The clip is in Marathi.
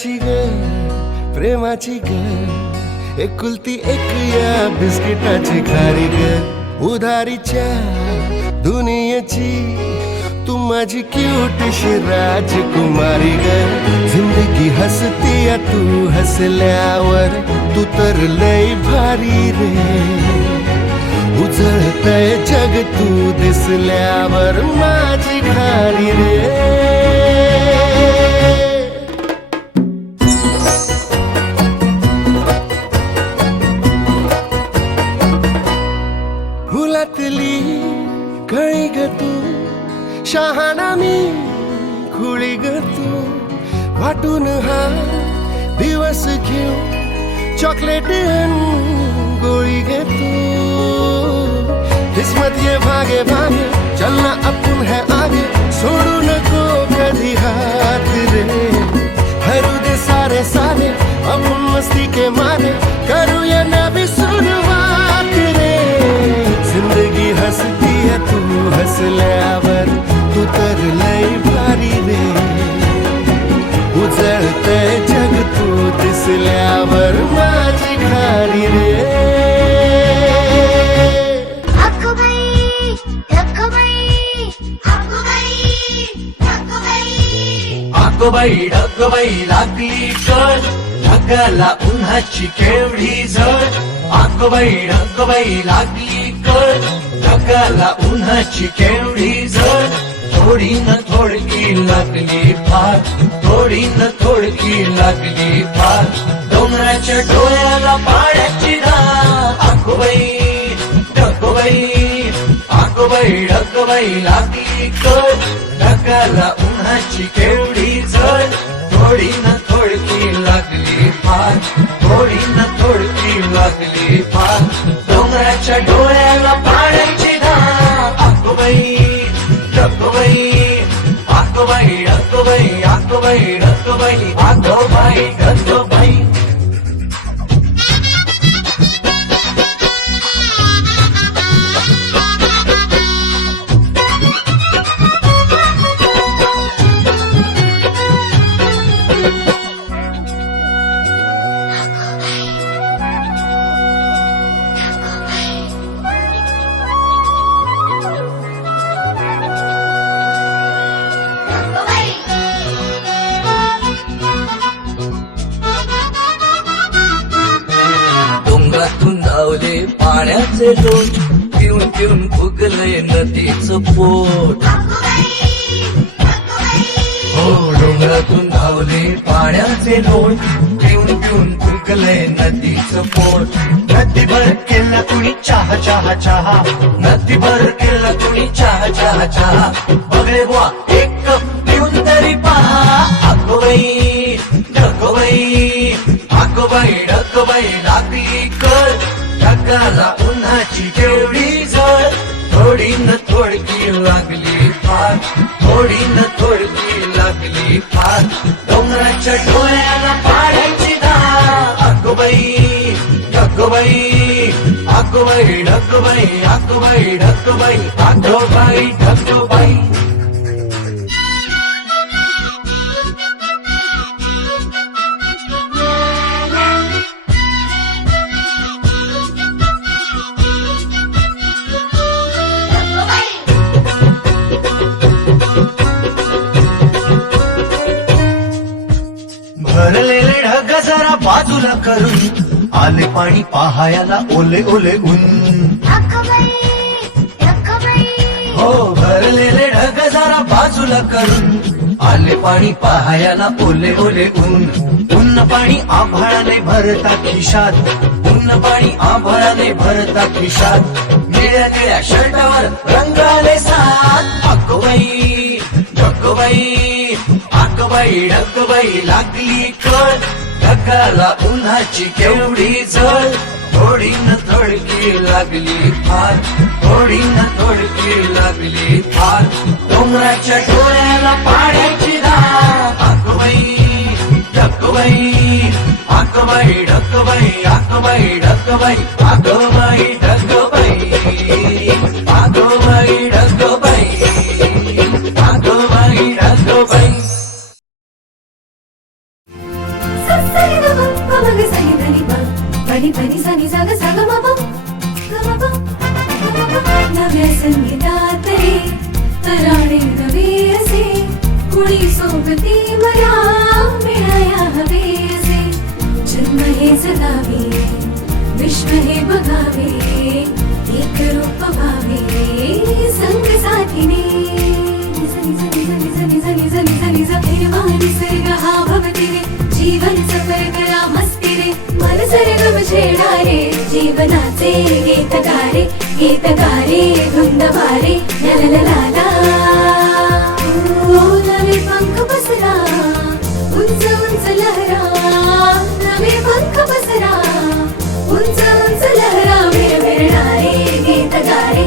प्रेमाची ग प्रेमाची ग एकुलती एक या बिस्किटाची खारी ग उधारीच्या दुनियेची तू माझी क्यूटशी राजकुमारी ग जिंदगी हसती या तू हसल्यावर तू तर लय भारी रे उजळतय जग तू दिसल्यावर माझी खारी रे फुलातली कळी ग तू शहाणा मी खुळी ग तू वाटून हा दिवस घेऊ चॉकलेट गोळी ग तू किस्मत ये भागे भागे चलना अपन है आगे छोड़ू नको कभी हाथ रे हरू दे सारे सारे अपन मस्ती के मारे करूँ या ना भी शुरुआत रे जिंदगी हंसती है तू हंसल्यावर तू तर लय भारी रे उजळतय जग तू दिसल्यावर माझी खारी रे ढगबाई ढगबाई लागली कळ ढगाला उन्हाची केवढी झळ ढगबाई ढगबाई लागली कळ ढगाला उन्हाची केवढी झळ थोडी न थोडकी लागली फार थोडी न थोडकी लागली फार डोंगराच्या डोळ्याला पाण्याची धार ढगबाई ढगबाई ढगबाई ढगबाई लागली कळ ढगाला उन्हाची केवढी झळ थोडी न थोडकी लागली फार थोडी न थोडकी लागली फार डोंगराच्या डोळ्याला पाण्याची धार आकोबाई ढगबाई आकोबाई ढगबाई आकोबाई ढगबाई आकोबाई ढगबाई पाण्याचे लोट पिऊन पिऊन फुगलंय नदीचं पोट हो डोंगरातून धावले पाण्याचे लोट पिऊन पिऊन फुगलंय नदीचं पोट नदीभर केला कुणी चहा चहा चहा नदीभर केला कुणी चहा चहा चहा बघले बुवा एक कप पिऊन तरी पहा आकोबाई ढगबाई आकोबाई ढगबाई लागली कळ ढगाला उन्हाची केवढी झळ थोडी न थोडकी लागली फार थोडी न थोडकी लागली फार डोंगराच्या डोळ्याला पाण्याची धार आकोबाई ढगबाई आकोबाई ढगबाई आकोबाई ढगबाई आकोबाई ढगबाई भरलेले ढग जरा बाजूला करून आले पाणी पहायला ओले ओले ऊन हो भरलेले ढग जरा बाजूला करून आले पाणी पहायला ओले ओले ऊन ऊन पाणी आभाळाने भरता खिशात ऊन पाणी आभाळाने भरता खिशात निळ्या निळ्या शर्टावर रंगाले सात आकोबाई ढगबाई आकोबाई ढगबाई लागली कळ ढगाला उन्हाची केवढी झळ थोडी न थोडकी लागली फार थोडी न थोडकी लागली फार डोंगराच्या डोळ्याला पाण्याची धार आकोबाई ढगबाई आकोबाई ढगबाई आकोबाई ढगबाई आकोबाई ढगबाई आकोबाई ढगबाई आकोबाई ढगबाई सनि द प प म ग सनि ध नि प पनि पनि सनि सा ग सा ग म प ग म प नव्या संगीतातले तराणे नवे असे कुणी सोबती मला मिळाया हवे असे जन्म हे जगावे विश्व हे बघावे एक रूप व्हावे संग साथीने निजनी जनी जनी जनी जनी जनी जनी जफिरवा निसर्ग हा भवती रे जीवन सफर करा मस्ती रे मन सरगम छेडा रे जीवनाचे गीत गारे धुंद वारे ला ला ला ला ओ नवे पंख पसरा उंच उंच लहरा नवे पंख पसरा उंच उंच लहरा विरविरणारे गीत गारे